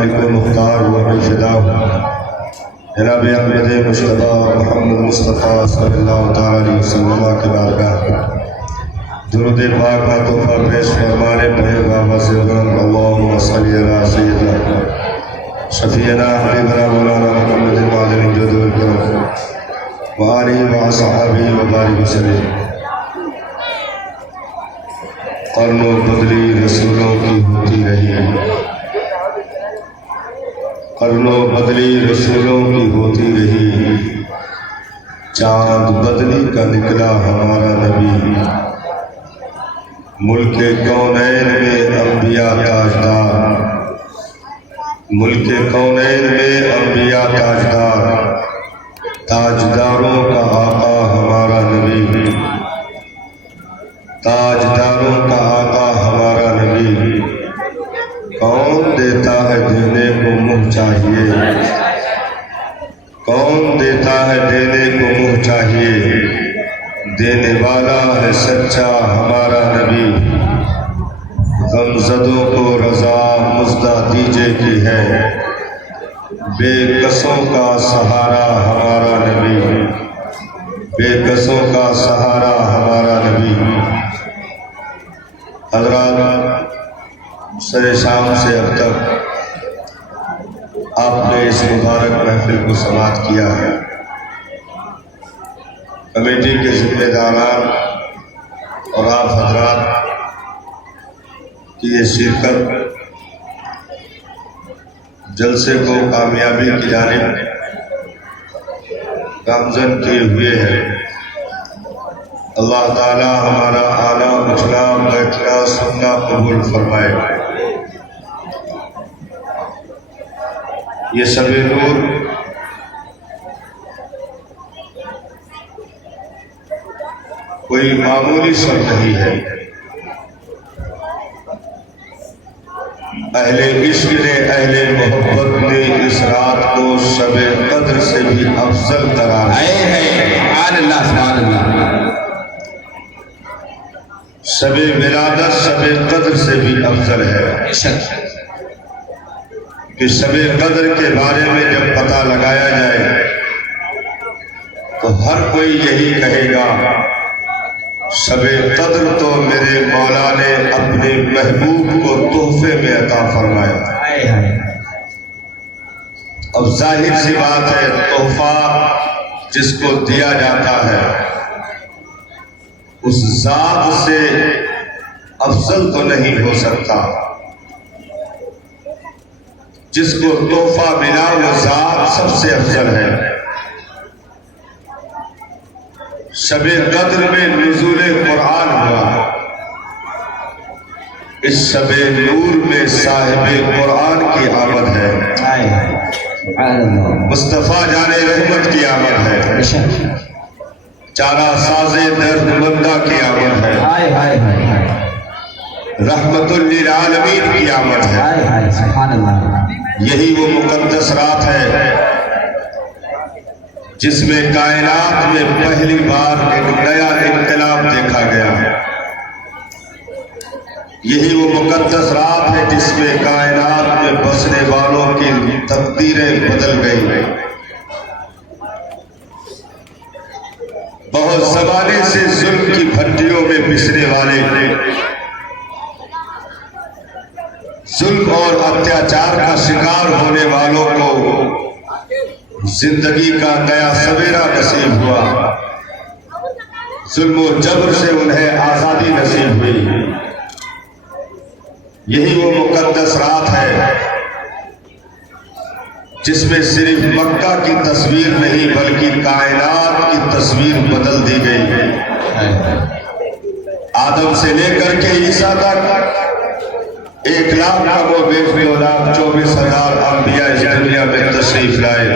مالک و مختار و الفدا جناب احمد مصطفیٰ محمد مصطفیٰ صلی اللہ تعالیٰ علیہ وسلم کے بارگاہ درود پاک کا تحفہ پیش فرمانے پڑے گا وسلم اللہم صلی علی سیدنا شفیعنا حبیبنا مولانا محمد معدن جود والکرم وآلہ وصحبہ وبارک وسلم۔ قرن و بدلی رسولوں کی ہوتی رہی، قرن و بدلی رسولوں کی ہوتی رہی، چاند بدلی کا نکلا ہمارا نبی، ملک کونین میں انبیاء تاجدار، ملک کونین میں انبیاء تاجدار، تاجداروں کا آقا ہمارا نبی، تاجداروں کا آقا ہمارا نبی، کون دیتا ہے دینے کو منہ چاہیے، کون دیتا ہے دینے کو منہ چاہیے، دینے والا ہے سچا ہمارا نبی، غمزدوں کو رضا مزدہ دیجے کی ہے، بے کسوں کا سہارا ہمارا نبی، بے کسوں کا سہارا ہمارا نبی۔ حضرات، سر شام سے اب تک آپ نے اس مبارک محفل کو سماعت کیا ہے۔ کمیٹی کے ذمہ داران اور آپ حضرات کی یہ شرکت جلسے کو کامیابی کی جانب گامزن کیے ہوئے ہے۔ اللہ تعالی ہمارا آنا اٹھنا بیٹھنا سننا قبول فرمائے۔ یہ شب نور کوئی معمولی شب نہیں ہے، اہل عشق نے، اہل محبت نے اس رات کو شب قدر سے بھی افضل قرار دیا۔ شب ولادت شب قدر سے بھی افضل ہے، کہ شب قدر کے بارے میں جب پتہ لگایا جائے تو ہر کوئی یہی کہے گا شب قدر تو میرے مولا نے اپنے محبوب کو تحفے میں عطا فرمایا۔ اب ظاہر سی بات ہے، تحفہ جس کو دیا جاتا ہے اس ذات سے افضل تو نہیں ہو سکتا، جس کو تحفہ ملا وہ ذات سب سے افضل ہے۔ شب قدر میں نزول قرآن ہوا، اس شب نور میں صاحب قرآن کی آمد ہے، مصطفیٰ جان رحمت کی آمد ہے، چارہ ساز درد مندہ کی آمد ہے، رحمت للعالمین کی آمد ہے۔ یہی وہ مقدس رات ہے جس میں کائنات میں پہلی بار ایک نیا انقلاب دیکھا گیا۔ یہی وہ مقدس رات ہے جس میں کائنات میں بسنے والوں کی تقدیریں بدل گئی۔ بہت زمانے سے ظلم کی بھٹیوں میں پسنے والے، ظلم اور اتیاچار کا شکار ہونے والوں کو زندگی کا نیا سویرا نصیب ہوا، ظلم و جبر سے انہیں آزادی نصیب ہوئی۔ یہی وہ مقدس رات ہے جس میں صرف مکہ کی تصویر نہیں بلکہ کائنات کی تصویر بدل دی گئی۔ آدم سے لے کر کے عیسیٰ تک 1,00,000 کم و بیش 2,24,000 انبیاء اس دنیا میں تشریف لائے،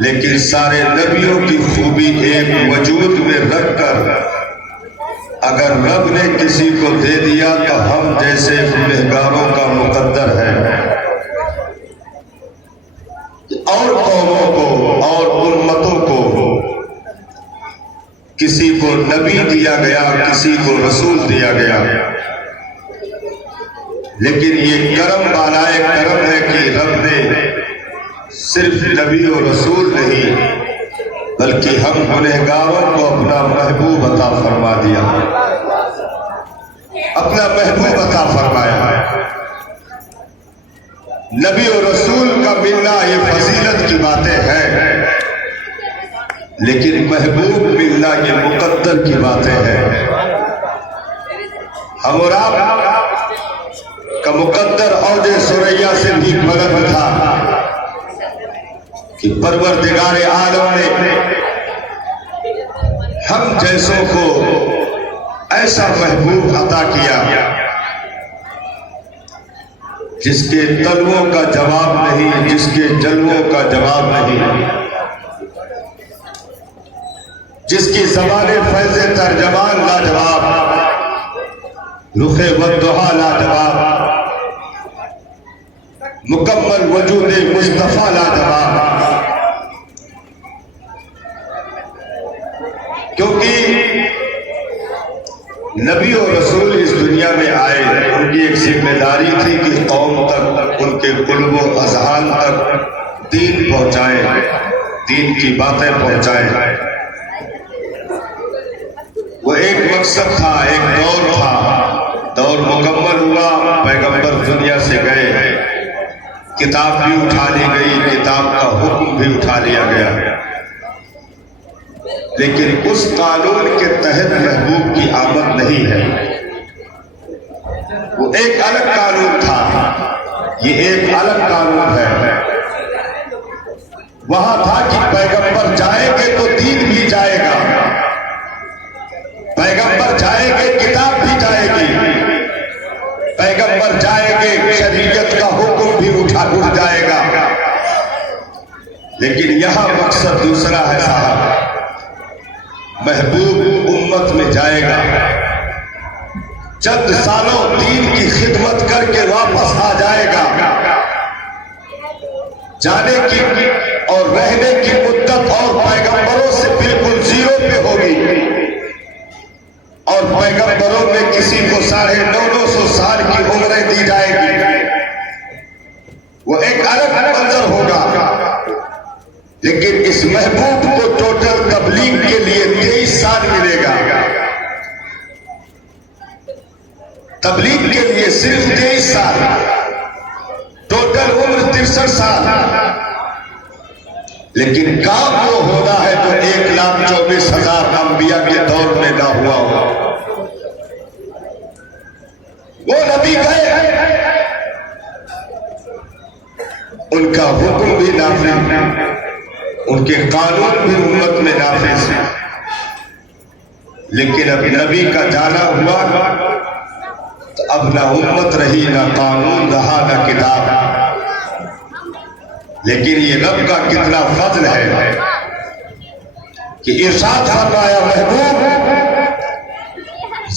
لیکن سارے نبیوں کی خوبی ایک وجود میں رکھ کر اگر رب نے کسی کو دے دیا تو ہم جیسے گنہگاروں کا مقدر ہے۔ اور قوموں کو اور امتوں کو کسی کو نبی دیا گیا، کسی کو رسول دیا گیا۔ لیکن یہ کرم بالائے کرم ہے کہ رب نے صرف نبی و رسول نہیں بلکہ ہم گنہگاروں کو اپنا محبوب عطا فرما دیا، اپنا محبوب عطا فرمایا۔ نبی و رسول کا ملنا یہ فضیلت کی باتیں ہیں، لیکن محبوب ملنا یہ مقدر کی باتیں ہیں۔ ہم اور آپ کا مقدر اوج ثریا سے بھی بلند تھا کہ پروردگار عالم نے ہم جیسوں کو ایسا محبوب عطا کیا جس کے طلبوں کا جواب نہیں، جس کے جلووں کا جواب نہیں، جس کی زبان فیض ترجمان لاجواب، رخ والضحا لاجواب، مکمل وجود مصطفیٰ لاجواب۔ کیونکہ نبی اور رسول اس دنیا میں آئے، ان کی ایک ذمہ داری تھی کہ قوم تک، ان کے قلب و اذہان تک دین پہنچائیں، دین کی باتیں پہنچائیں۔ وہ ایک مقصد تھا، ایک دور تھا، دور مکمل ہوا، پیغمبر دنیا سے گئے، کتاب بھی اٹھا لی گئی، کتاب کا حکم بھی اٹھا لیا گیا، لیکن اس قانون کے تحت محبوب کی آمد نہیں ہے۔ وہ ایک الگ قانون تھا، یہ ایک الگ قانون ہے۔ وہاں تھا کہ پیغمبر جائیں گے تو دین بھی جائے گا، پیغمبر جائیں گے کتاب بھی جائے گی، پیغمبر جائیں گے شریعت کا حکم بھی اٹھ جائے گا۔ لیکن یہاں مقصد دوسرا ہے صاحب، محبوب امت میں جائے گا، چند سالوں دین کی خدمت کر کے واپس آ جائے گا، جانے کی اور رہنے کی مدت اور پیغمبروں سے بالکل زیرو پہ ہوگی، اور پیغمبروں میں کسی کو 950 سال کی عمریں دی جائے گی۔ وہ ایک الگ منظر ہوگا، لیکن اس محبوب کو ٹوٹل تبلیغ کے لیے 23 سال ملے گا، تبلیغ کے لیے صرف 23 سال، ٹوٹل عمر 63 سال، لیکن کام وہ ہونا ہے جو 1,24,000 انبیاء کے دور میں نہ ہوا ہو۔ وہ نبی گئے، ان کا حکم بھی نافذ، ان کے قانون بھی امت میں نافذ، لیکن اب نبی کا جانا ہوا تو اب نہ امت رہی، نہ قانون رہا، نہ کتاب۔ لیکن یہ رب کا کتنا فضل ہے کہ ارشاد فرمایا محبوب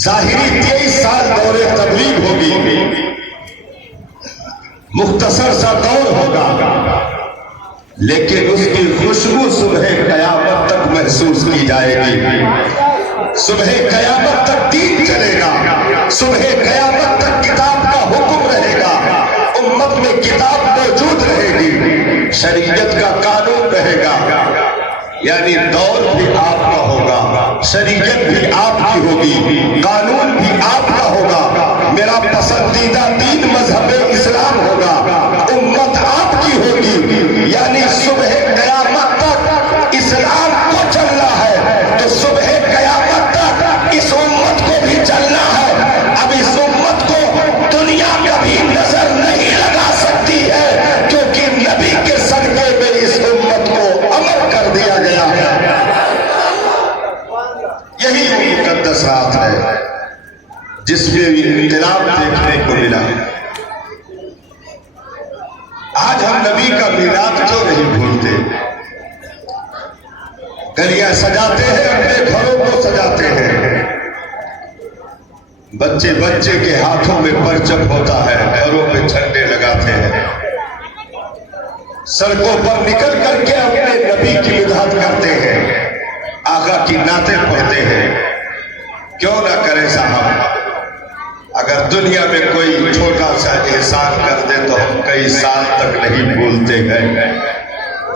ظاہری 23 سال دور تبلیغ ہوگی، مختصر سا دور ہوگا، لیکن اس کی خوشبو صبح قیامت تک محسوس کی جائے گی، صبح قیامت تک دین چلے گا، صبح قیامت تک کتاب کا حکم رہے گا، امت میں کتاب موجود رہے گی، شریعت کا قانون رہے گا، یعنی دور بھی آپ کا ہوگا، شریعت بھی آپ کی ہوگی، قانون بھی آپ کا ہوگا، میرا پسندیدہ دین مذہب اسلام ہوگا، امت آپ کی ہوگی، یعنی صبح قیامت تک اسلام کو چلنا ہے تو صبح قیامت تک اس امت کو بھی چلنا ہے۔ اب اس امت کو دنیا کبھی نظر نہیں لگا سکتی ہے، کیونکہ نبی کے صدقے میں اس امت کو امر کر دیا گیا ہے۔ یہی مقدس رات ہے جس میں انقلاب دیکھنے کو ملا۔ آج ہم نبی کا میلاد کیوں نہیں بھولتے؟ گلیاں سجاتے ہیں، اپنے گھروں کو سجاتے ہیں، بچے بچے کے ہاتھوں میں پرچم ہوتا ہے، گھروں پہ جھنڈے لگاتے ہیں، سڑکوں پر نکل کر کے اپنے نبی کی مدحت کرتے ہیں، آقا کی نعتیں پڑھتے ہیں۔ کیوں نہ کریں صاحب؟ اگر دنیا میں کوئی چھوٹا سا احسان کر دے تو ہم کئی سال تک نہیں بھولتے ہیں۔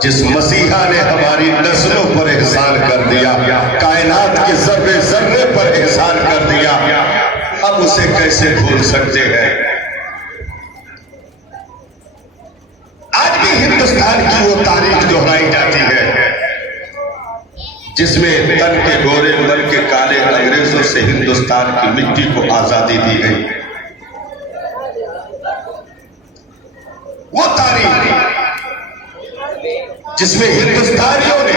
جس مسیحا نے ہماری نسلوں پر احسان کر دیا، کائنات کے ذرے ذرے پر احسان کر دیا، ہم اسے کیسے بھول سکتے ہیں؟ آج بھی ہندوستان کی وہ تاریخ دہرائی جاتی ہے جس میں تن کے گورے من کے کالے انگریزوں سے ہندوستان کی مٹی کو آزادی دی گئی۔ وہ تاریخ جس میں ہندوستانیوں نے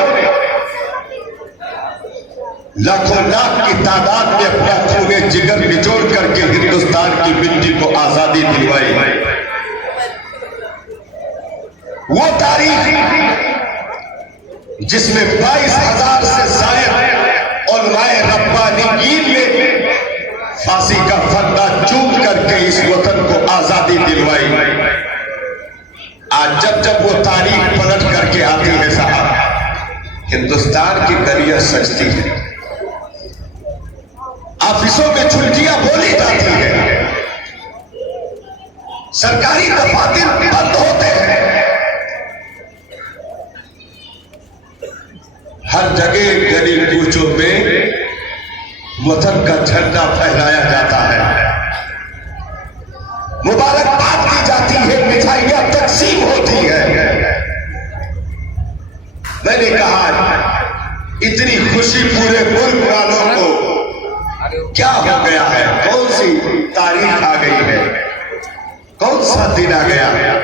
لاکھوں لاکھ کی تعداد میں اپنا خون جگر نچوڑ کر کے ہندوستان کی مٹی کو آزادی دلوائی۔ وہ تاریخ جس میں 22,000 سے زائد علماء ربانیین نے پھانسی کا پھندا چوم کر کے اس وطن کو آزادی دلوائی۔ آج جب جب وہ تاریخ پلٹ کر کے آتی ہے صاحب، ہندوستان کی گلیاں سجتی ہے، آفسوں میں چھٹیاں بولی جاتی ہیں، سرکاری دفاتر بند ہوتے ہیں، ہر جگہ گلی کوچوں میں وطن کا جھنڈا پھہرایا جاتا ہے، مبارکباد دی جاتی ہے، مٹھائیاں تقسیم ہوتی ہے۔ میں نے کہا اتنی خوشی پورے ملک والوں کو کیا ہو گیا ہے؟ کون سی تاریخ آ گئی ہے؟ کون سا دن آ گیا؟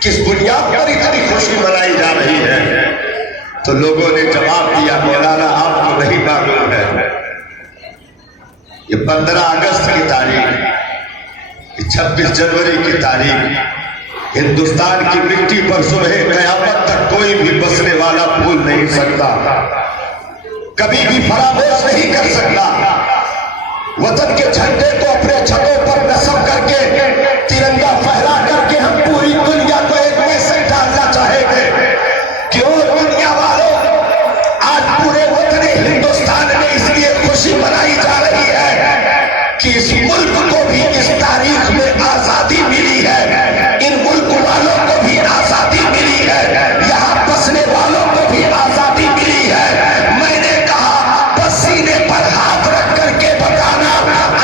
کس بنیاد پر اتنی خوشی منائی جا رہی ہے؟ تو لوگوں نے جواب دیا، مولانا آپ کو نہیں معلوم ہے، یہ 15 اگست کی تاریخ، یہ 26 جنوری کی تاریخ ہندوستان کی مٹی پر صبح قیامت تک کوئی بھی بسنے والا بھول نہیں سکتا، کبھی بھی فراموش نہیں کر سکتا۔ وطن کے جھنڈے کو اپنے چھتوں پر نصب کر کے، ترنگا پھہرا کر کے ہم پوری دنیا کو ایک میسج ڈالنا چاہیں گے کہ اور دنیا والوں، آج پورے وطن ہندوستان میں اس لیے خوشی منائی جا رہی ہے کہ اس ملک کو بھی اس تاریخ میں آزادی ملی ہے، ان ملک والوں کو بھی آزادی ملی ہے، یہاں بسنے والوں کو بھی آزادی ملی ہے۔ میں نے کہا بس سینے پر ہاتھ رکھ کر کے بتانا،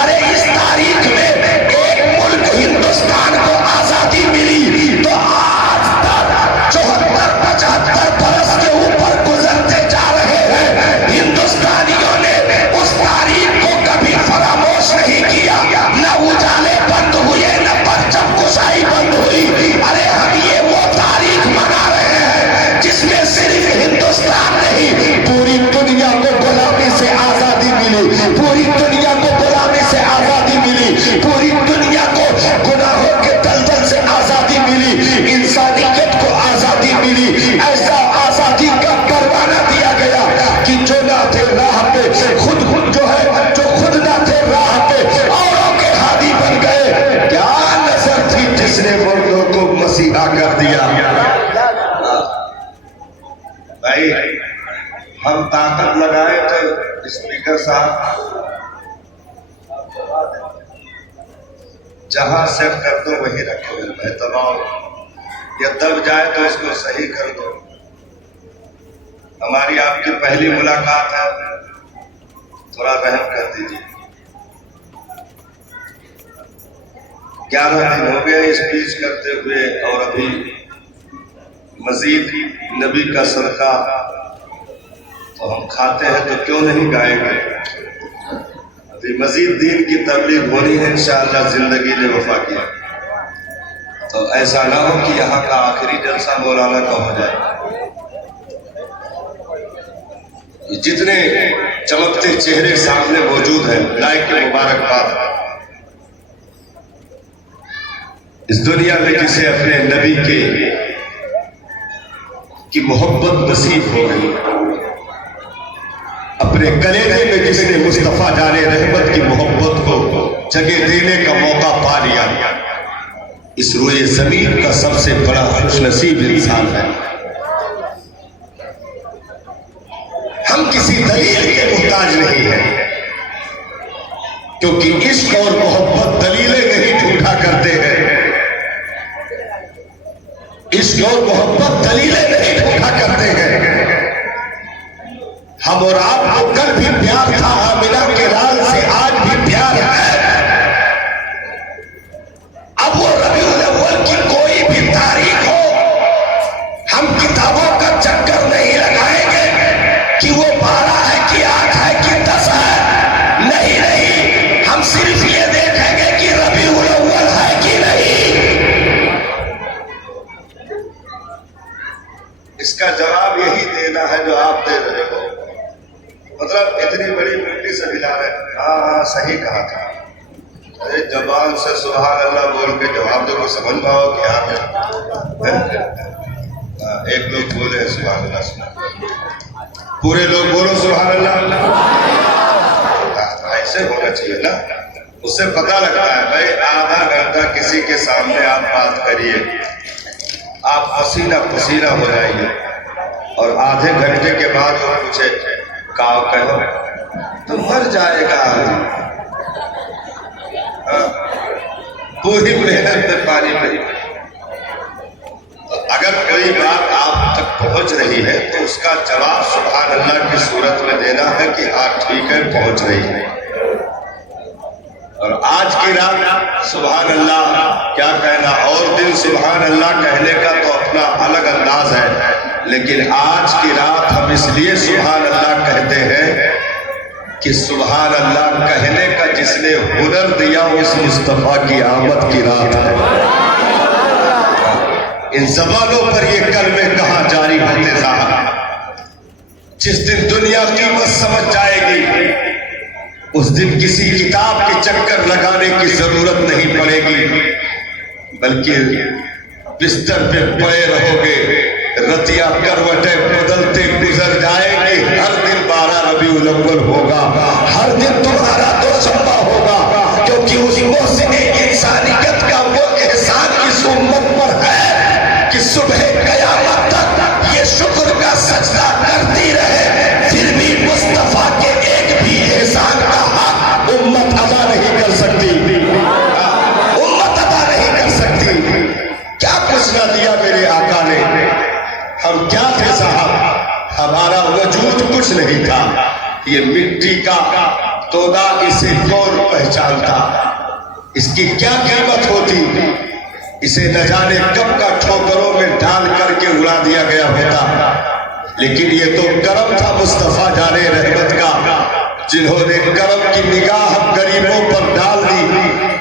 ارے اس تاریخ میں ایک ملک ہندوستان کو آزادی ملی تو آج تک 74-75 برس کے اوپر گزرتے جا رہے ہیں، ہندوستانیوں نے اس تاریخ کو کبھی فراموش نہیں کیا، نہ اجالے بند ہوئے، نہ پرچم کشائی بند ہوئی۔ ارے ہم یہ وہ تاریخ منا رہے ہیں جس میں صرف ہندوستان نہیں، پوری دنیا کو غلامی سے آزادی ملی، پوری دنیا کو غلامی سے آزادی ملی، پوری دنیا کو گناہوں کے دلدل سے آزادی ملی، انسانیت کو آزادی ملی۔ ایسا آزادی کا پروانہ دیا گیا کہ جو نہ تھے راہ پہ خود جو ہے، جو خود نہ تھے راہ پہ اوروں کے ہادی بن گئے۔ کیا نظر تھی جس نے مردوں کو مسیحا کر دیا؟ بھائی ہم طاقت لگائے تو اسپیکر صاحب جہاں سیٹ کر دو وہی رکھو، اہتمام یا دب جائے تو اس کو صحیح کر دو۔ ہماری آپ کی پہلی ملاقات ہے، تھوڑا رحم کر دیجیے۔ 11 دن ہو گئے اسپیچ کرتے ہوئے، اور ابھی مزید نبی کا صدقہ تو ہم کھاتے ہیں تو کیوں نہیں گائیں گے؟ ابھی مزید دین کی تبلیغ ہونی ہے انشاءاللہ زندگی نے وفا کیا، تو ایسا نہ ہو کہ یہاں کا آخری جلسہ مولانا کا ہو جائے۔ جتنے چمکتے چہرے سامنے موجود ہیں، لائق مبارکباد۔ اس دنیا میں جسے اپنے نبی کی محبت نصیب ہو گئی، اپنے کلیجے میں جس نے مصطفیٰ جان رحمت کی محبت کو جگہ دینے کا موقع پا لیا، اس روئے زمین کا سب سے بڑا خوش نصیب انسان ہے۔ ہم کسی دلیل کے محتاج نہیں ہیں، کیونکہ عشق اور محبت دلیلیں نہیں ڈھونڈا کرتے ہیں، عشق اور محبت دلیلیں نہیں ڈھونڈا کرتے ہیں۔ ہم اور آپ کو کل بھی پیار تھا، آمنہ کے لال سے آج بھی پیار ہے۔ اب وہ ربیع الاول کی کوئی بھی تاریخ ہو، ہم کتابوں کا چکر نہیں لگائیں گے کہ وہ 12 ہے کہ 8 ہے کہ 10 ہے، نہیں نہیں، ہم صرف یہ دیکھیں گے کہ ربیع الاول ہے کہ نہیں۔ اس کا جواب یہی دینا ہے جو آپ دے رہے ہو، مطلب اتنی بڑی مٹی سے ملا رہے، ہاں ہاں صحیح کہا تھا، ارے زبان سے سبحان اللہ بول کے جواب دو، کو سمجھ پاؤ کہ آپ ایک لوگ بولے ہیں سبحان اللہ، پورے لوگ بولو سبحان اللہ، ایسے ہونا چاہیے نا، اس سے پتہ لگتا ہے بھائی آدھا گھنٹہ کسی کے سامنے آپ بات کریے، آپ پسینہ پسینہ ہو جائیے، اور آدھے گھنٹے کے بعد وہ پوچھے کہو تو مر جائے گا، پوری محنت میں پانی پڑی۔ اگر کوئی بات آپ تک پہنچ رہی ہے تو اس کا جواب سبحان اللہ کی صورت میں دینا ہے کہ ہاں ٹھیک ہے پہنچ رہی ہے۔ اور آج کی رات سبحان اللہ کیا کہنا، اور دن سبحان اللہ کہنے کا تو اپنا الگ انداز ہے، لیکن آج کی رات ہم اس لیے سبحان اللہ کہتے ہیں کہ سبحان اللہ کہنے کا جس نے ہنر دیا اس مصطفیٰ کی آمد کی رات ہے۔ ان زبانوں پر یہ کلمے کہاں جاری ہوتے صاحب، جس دن دنیا قیمت سمجھ جائے گی اس دن کسی کتاب کے چکر لگانے کی ضرورت نہیں پڑے گی، بلکہ بستر پہ پڑے رہو گے، رتیا کروٹیں بدلتے گزر جائیں گے، ہر دن 12 ربیع الاول ہوگا، ہر دن تمہارا دوشنبہ ہوگا، کیونکہ اس محسن انسانیت کا وہ احسان اس امت پر ہے کہ صبح قیامت تک یہ شکر کا سجدہ کرتی رہے، پھر بھی مصطفیٰ کے ایک بھی احسان کا حق امت ادا نہیں کر سکتی، امت ادا نہیں کر سکتی۔ کیا کچھ نہ دیا میرے آقا نے، ہم کیا تھے صاحب، ہمارا وجود کچھ نہیں تھا، یہ مٹی کا تودا اسے کون پہچانتا، اس کی کیا قیمت ہوتی، اسے نہ جانے کب کا ٹھوکروں میں ڈال کر کے اڑا دیا گیا ہوتا، لیکن یہ تو کرم تھا مصطفیٰ جان رحمت کا، جنہوں نے کرم کی نگاہ ہم غریبوں پر ڈال دی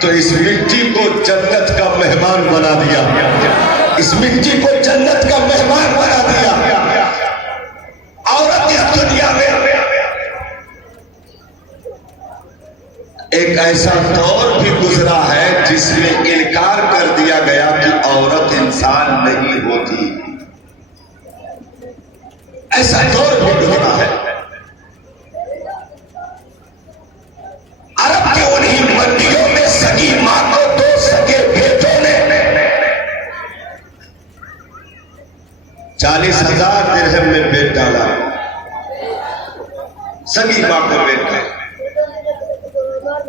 تو اس مٹی کو جنت کا مہمان بنا دیا، اس مٹی کو جنت کا مہمان بنا دیا۔ عورت اس دنیا میں ایک ایسا دور بھی گزرا ہے جس میں انکار کر دیا گیا کہ عورت انسان نہیں ہوتی، ایسا دور بھی گزرا ہے۔ عرب کے انہی منڈیوں میں سگی ماں کو 2 سگے بیٹوں نے 40,000 درہم میں بیچ ڈالا، سگی ماں کو بیٹ گئے۔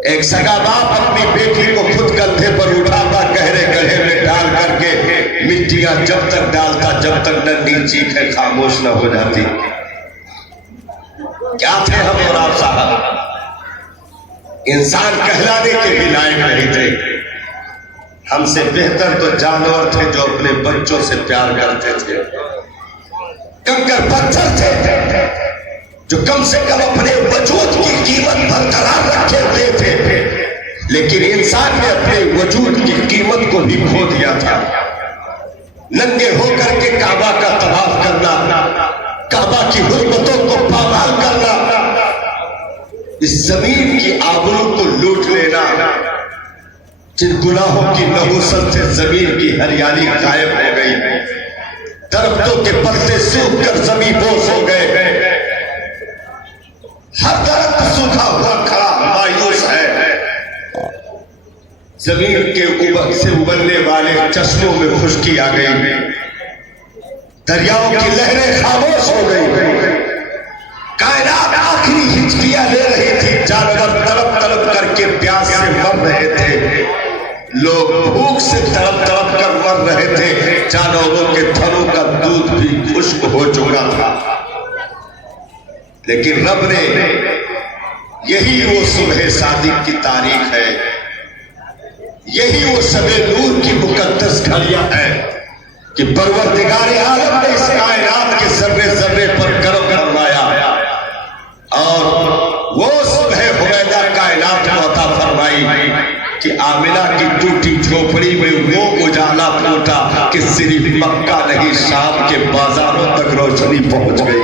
ایک سگا باپ اپنی بیٹی کو خود کندھے پر اٹھاتا، گہرے گڑھے میں ڈال کر کے مٹیاں جب تک ڈالتا جب تک ننھی چیخیں خاموش نہ ہو جاتی۔ کیا تھے ہم اور آپ صاحب، انسان کہلانے کے بھی لائق نہیں تھے، ہم سے بہتر تو جانور تھے جو اپنے بچوں سے پیار کرتے تھے، کنکر پتھر تھے جو کم سے کم اپنے وجود کی قیمت برقرار رکھے ہوئے تھے، لیکن انسان نے اپنے وجود کی قیمت کو بھی کھو دیا تھا۔ ننگے ہو کر کے کعبہ کا طواف کرنا، کعبہ کی حرمتوں کو پامال کرنا، اس زمین کی آبرو کو لوٹ لینا، جن گناہوں کی نحوست سے زمین کی ہریالی غائب ہو گئی، درختوں کے پتے سوکھ کر زمین بوس ہو گئے، ہر درخت سوکھا ہوا کھڑا مایوس ہے، زمین کے اوپر سے ابلنے والے چشموں میں خشکی آ گئی، دریاؤں کی لہریں خاموش ہو گئی، کائنات آخری ہچکیاں لے رہی تھی، جانور تڑپ تڑپ کر کے پیاس لوگ بھوک سے تڑپ تڑپ کر مر رہے تھے، جانوروں کے تھنوں کا دودھ بھی خشک ہو چکا تھا، لیکن رب نے، یہی وہ صبح صادق کی تاریخ ہے، یہی وہ شب نور کی مقدس گھڑیاں ہیں کہ پروردگار عالم نے اس کائنات کے ذرے ذرے پر کرم فرمایا، اور وہ صبح حمیدہ کائنات کو عطا فرمائی کہ آمنہ کی ٹوٹی جھوپڑی میں وہ اجالا پھوٹا کہ صرف مکہ نہیں شام کے بازاروں تک روشنی پہنچ گئی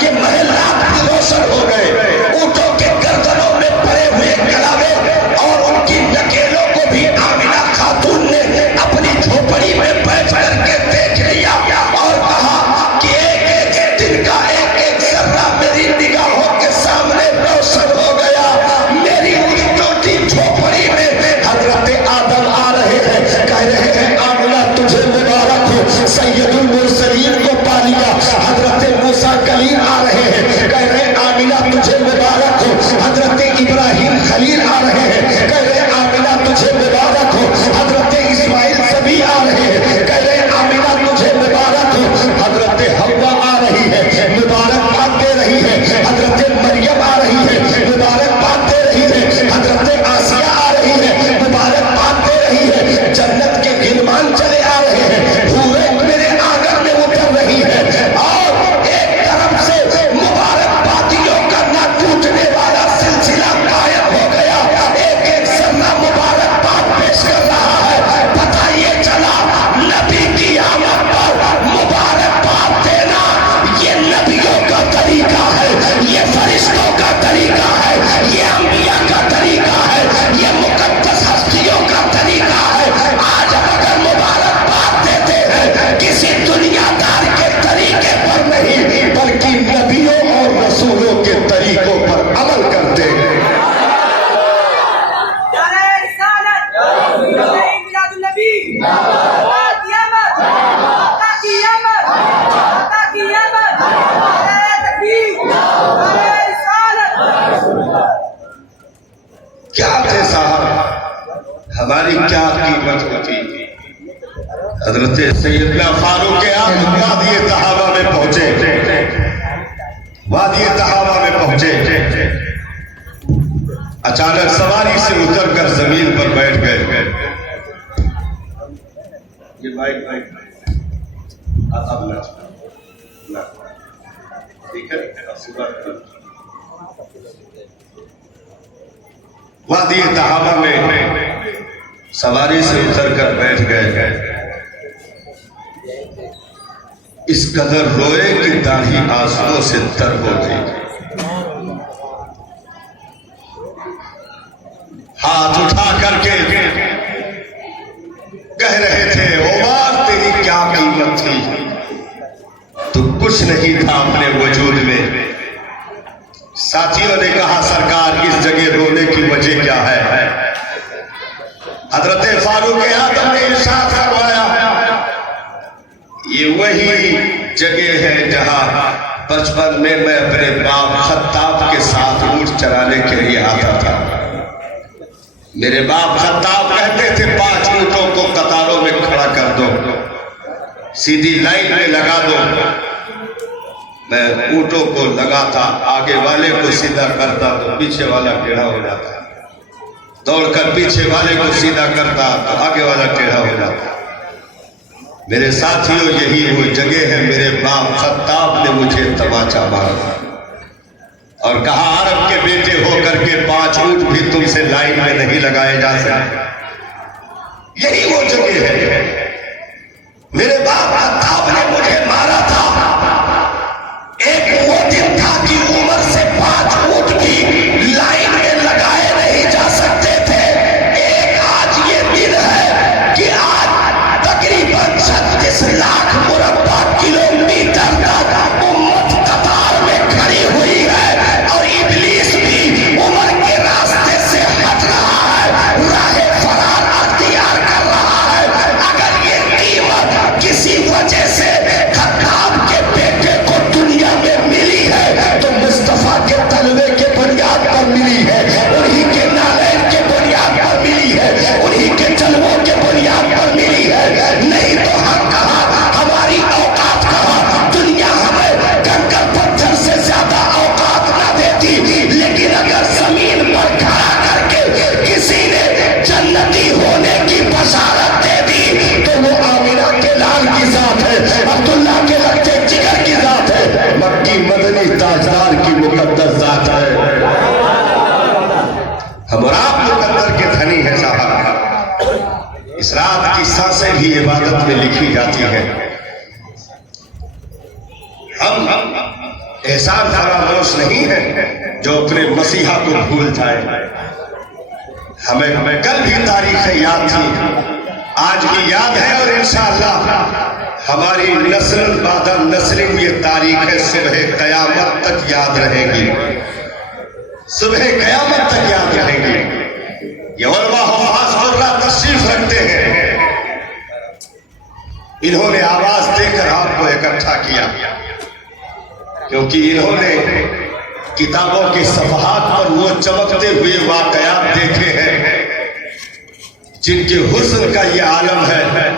کہ محلات بھی روشن ہو گئے، اونٹوں کے گردنوں میں پڑے ہوئے کلاوے اور ان کی نکیلوں کو بھی آمنہ خاتون نے اپنی جھوپڑی میں بیٹھ کر کے دیکھ لیا اور کہا کہ ایک ایک دن کا ایک ایک ذرہ میری نگاہوں کے سامنے روشن ہو گیا۔ میری اس ٹوٹی جھوپڑی میں حضرت آدم آ رہے ہیں، کہہ رہے ہیں آمنہ تجھے مبارک ہو، سید المرسلین کو پا لیا۔ حضرت موسیٰ کلیم آ رہے ہیں، کہہ رہے ہیں آمنہ تجھے مبارک ہو۔ حضرت ابراہیم خلیل آ رہے ہیں، کہہ رہے ہیں آمنہ تجھے مبارک ہو۔ حضرت اسماعیل سبی آ رہے ہیں، کہہ رہے ہیں آمنہ تجھے مبارک ہو۔ حضرت حوا آ رہی ہے، مبارک بات دے رہی ہے۔ حضرت مریم آ رہی ہے، مبارک بات دے رہی ہے۔ حضرت آسیہ آ رہی ہے، مبارک بات دے رہی ہے۔ جنت کے غلمان چلے آ رہے ہیں، حوریں میرے آنگن میں اتر رہی ہے، اور ایک طرف سے مبارک بادیوں کا نہ ٹوٹنے والا سلسلہ قائم ہو گیا، ایک ایک ذرہ مبارک بات پیش کر رہا ہے۔ پتہ یہ چلا نبی کی آمد پر مبارک بات دینا یہ نبیوں کا طریقہ ہے، یہ فرشتوں کا طریقہ ہے، یہ انبیاء کا طریقہ ہے، یہ مقدس ہستیوں کا طریقہ ہے۔ آج ہم اگر مبارک بات دیتے ہیں کسی دنیا دار کے طریقے پر نہیں بلکہ نبیوں اور رسولوں کے طریقوں پر عمل کرتے ہیں۔ کیا تھے صاحب، ہماری کیا قیمت ہوتی؟ حضرت سیدنا فاروق اعظم وادی طحاوہ میں پہنچے، وادی طحاوہ میں پہنچے، اچانک سواری سے اتر کر زمین پر بیٹھ گئے۔ یہ بائک اب ٹھیک ہے، وادی طحاوہ میں سواری سے اتر کر بیٹھ گئے، اس قدر روئے کہ داڑھی آنسوؤں سے تر ہو گئی، ہاتھ اٹھا کر کے کہہ رہے تھے عمر تیری کیا قیمت تھی، تو کچھ نہیں تھا اپنے وجود میں۔ ساتھیوں نے کہا سرکار اس جگہ رونے کی وجہ کیا ہے؟ حضرت فاروق اعظم نے ارشاد فرمایا یہ وہی جگہ ہے جہاں بچپن میں میں اپنے باپ خطاب کے ساتھ اونٹ چرانے کے لیے آتا تھا۔ میرے باپ خطاب کہتے تھے 5 اونٹوں کو قطاروں میں کھڑا کر دو، سیدھی لائن میں لگا دو۔ میں اونٹوں کو لگاتا، آگے والے کو سیدھا کرتا تو پیچھے والا ٹیڑھا ہو جاتا، دوڑ کر پیچھے والے کو سیدھا کرتا تو آگے والا ٹیڑھا ہو جاتا۔ میرے ساتھیوں یہی وہ جگہ ہے، میرے باپ خطاب نے مجھے تماچا مارا اور کہا عرب کے بیٹے ہو کر کے 5 اونٹ بھی تم سے لائن میں نہیں لگائے جا سکتے۔ یہی وہ جگہ ہے، میرے باپ خطاب نے مجھے مارا تھا۔ ایک وہ دن تھا کہ عمر سے 5 اونٹ بھی لائن میں لگائے نہیں جا سکتے تھے۔ ایک آج یہ دن ہے کہ آج تقریباً 36 لاکھ مربع کلومیٹر تک امت قطار میں کھڑی ہوئی ہے، اور ابلیس بھی عمر کے راستے سے ہٹ رہا ہے، راہ فرار اختیار کر رہا ہے۔ اگر عبادت میں لکھی جاتی ہے. ہم احسان فراموش نہیں ہے جو اپنے مسیحا کو بھول جائے. ہمیں کل بھی تاریخ یاد تھی، آج بھی یاد ہے، اور انشاءاللہ ہماری نسل بعد نسل یہ تاریخ صبح قیامت تک یاد رہے گی. صبح قیامت تک یاد رہے گی. یہ علماء حفاظ قرہ تشریف رکھتے ہیں، انہوں نے آواز دے کر آپ کو اکٹھا کیا، کیونکہ انہوں نے کتابوں کے صفحات پر وہ چمکتے ہوئے واقعات دیکھے ہیں جن کے حسن کا یہ عالم ہے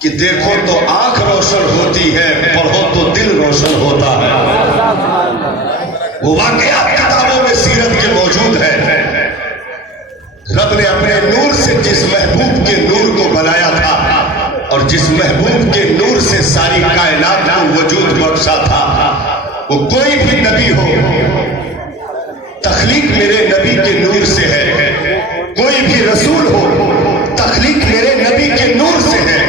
کہ دیکھو تو آنکھ روشن ہوتی ہے، پڑھو تو دل روشن ہوتا ہے. وہ واقعات کتابوں میں سیرت کے موجود ہیں. رب نے اپنے نور سے جس محبوب کے نور کو بنایا تھا اور جس محبوب کے نور سے ساری کائنات کو وجود بخشا تھا، وہ کوئی بھی نبی ہو، تخلیق میرے نبی کے نور سے ہے. کوئی بھی رسول ہو، تخلیق میرے نبی کے نور سے ہے.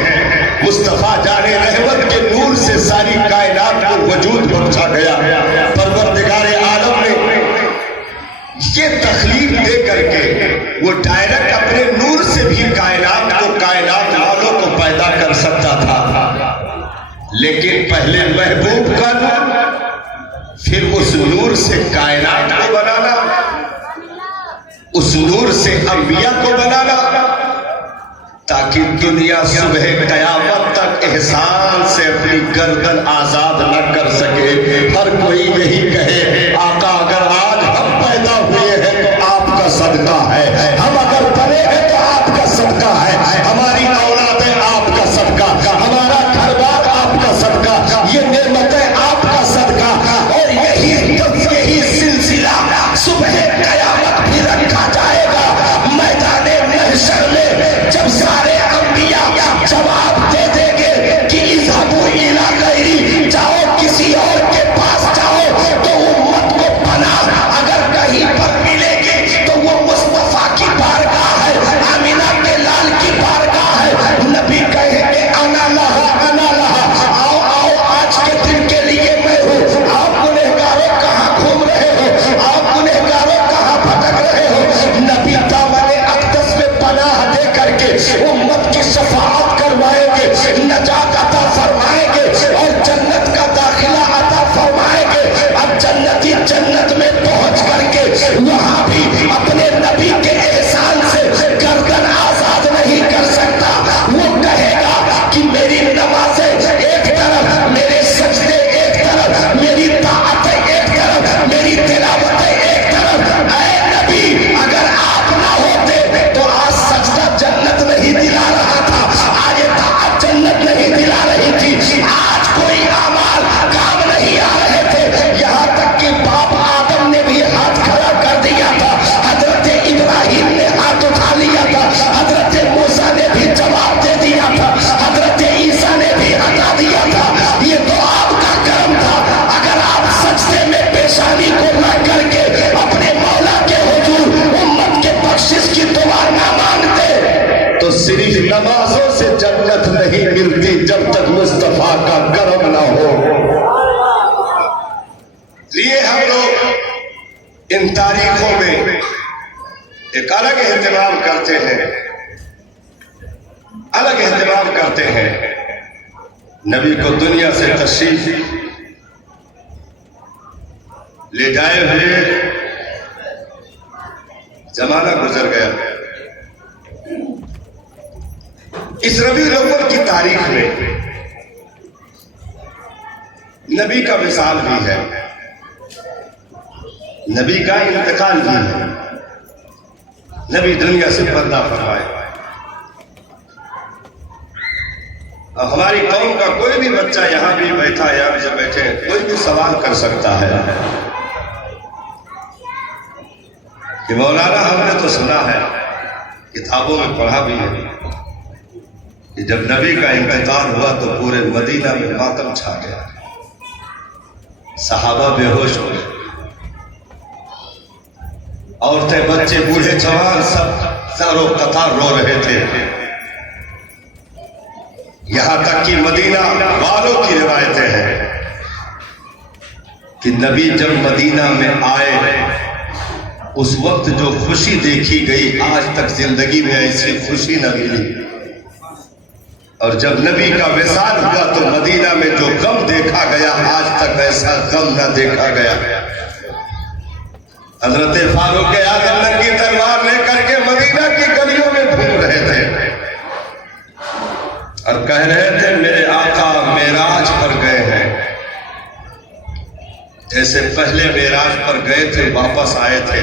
مصطفیٰ جان رحمت کے نور سے ساری کائنات کو وجود بخشا گیا. پروردگار عالم نے یہ تخلیق دے کر کے وہ ڈائریکٹ اپنے نور سے بھی کائنات کو، کائنات والوں کو پیدا کر سکتا تھا، لیکن پہلے محبوب کا نور، پھر اس نور سے کائنات کو بنانا، اس نور سے انبیاء کو بنانا، تاکہ دنیا صبح قیامت تک احسان سے اپنی گردن آزاد نہ کر سکے. ہر کوئی یہی کہے، آقا اگر آج ہم پیدا ہوئے ہیں تو آپ کا صدقہ ہے، ہم اگر بنے ہیں تو آپ کا صدقہ ہے، ہماری اولادیں آپ کا صدقہ، ہمارا گھر بار آپ کا صدقہ، یہ نعمتیں آپ کا صدقہ. اور یہی سلسلہ صبح قیامت بھی رکھا جائے گا میدان محشر میں، جب سارے انبیاء جواب دے دیں گے کہ اذهبوا الی غیری، جاؤ کسی اور کے پاس جاؤ، تو امت کو پناہ اگر کہیں پر ملے گی تو وہ مصطفیٰ کی بارگاہ ہے، آمینہ کے لال کی بارگاہ ہے. نبی کہے کہ انا لہا انا لہا، آؤ آؤ آج کے دن کے لیے میں ہوں. آپ گنہگاروں کہاں گھوم رہے ہو، آپ گنہگاروں کہاں بھٹک رہے ہو. نبی دامن اقدس میں پناہ دے کر کے امت کی شفاعت کروائیں گے، نجات عطا فرمائیں گے اور جنت کا داخلہ عطا فرمائیں گے. اب جنتی جنت میں پہنچ کر کے وہاں بھی اپنے نبی کے احسان سے گردن آزاد نہیں کر سکتا. وہ کہے گا کہ میری نمازیں ایک طرف، میرے سجدے ایک طرف، میری طاعتیں ایک طرف، میری تلاوتیں ایک طرف. اے نبی اگر آپ نہ ہوتے تو آج سجدہ جنت نہیں دلا رہا تھا، آج طاعت جنت نہیں دلا رہی تھی، آج کوئی اعمال کام نہیں آ رہے تھے. یہاں تک کہ باپ آدم نے بھی ہاتھ کھڑا کر دیا تھا، حضرت ابراہیم نے ہاتھ اٹھا لیا تھا، حضرت موسیٰ نے بھی جواب دے دیا تھا، حضرت عیسیٰ نے بھی ہٹا دیا تھا. یہ تو آپ کا کرم تھا. اگر آپ سجدے میں پیشانی کو رکھ کر کے اپنے مولا کے حضور امت کے بخشش کی دعا نہ مانگتے تو صرف نمازوں سے جنت نہیں ملتی جب تک مصطفیٰ کا کرم نہ ہو. لیے ہم لوگ ان تاریخوں میں ایک الگ اہتمام کرتے ہیں، الگ اہتمام کرتے ہیں. نبی کو دنیا سے تشریف لے جائے ہوئے زمانہ گزر گیا. اس ربیع الاول کی تاریخ میں نبی کا وصال بھی ہے، نبی کا انتقال بھی ہے. نبی دنیا سے پردہ فرمائے. ہماری قوم کا کوئی بھی بچہ یہاں بھی بیٹھا یا جب بیٹھے کوئی بھی سوال کر سکتا ہے کہ مولانا ہم نے تو سنا ہے، کتابوں میں پڑھا بھی ہے کہ جب نبی کا انتقال ہوا تو پورے مدینہ میں ماتم چھا گیا، صحابہ بے ہوش ہو گئے، عورتیں بچے بوڑھے جوان سب سر و قطار رو رہے تھے. یہاں تک کہ مدینہ والوں کی روایتیں ہیں کہ نبی جب مدینہ میں آئے اس وقت جو خوشی دیکھی گئی آج تک زندگی میں ایسی خوشی نہ ملی، اور جب نبی کا وصال ہوا تو مدینہ میں جو غم دیکھا گیا آج تک ایسا غم نہ دیکھا گیا۔ حضرت فاروق اعظم ننگی تلوار لے کر کے مدینہ کی گلیوں میں گھوم رہے تھے اور کہہ رہے تھے میرے آقا معراج پر گئے ہیں، جیسے پہلے معراج پر گئے تھے واپس آئے تھے۔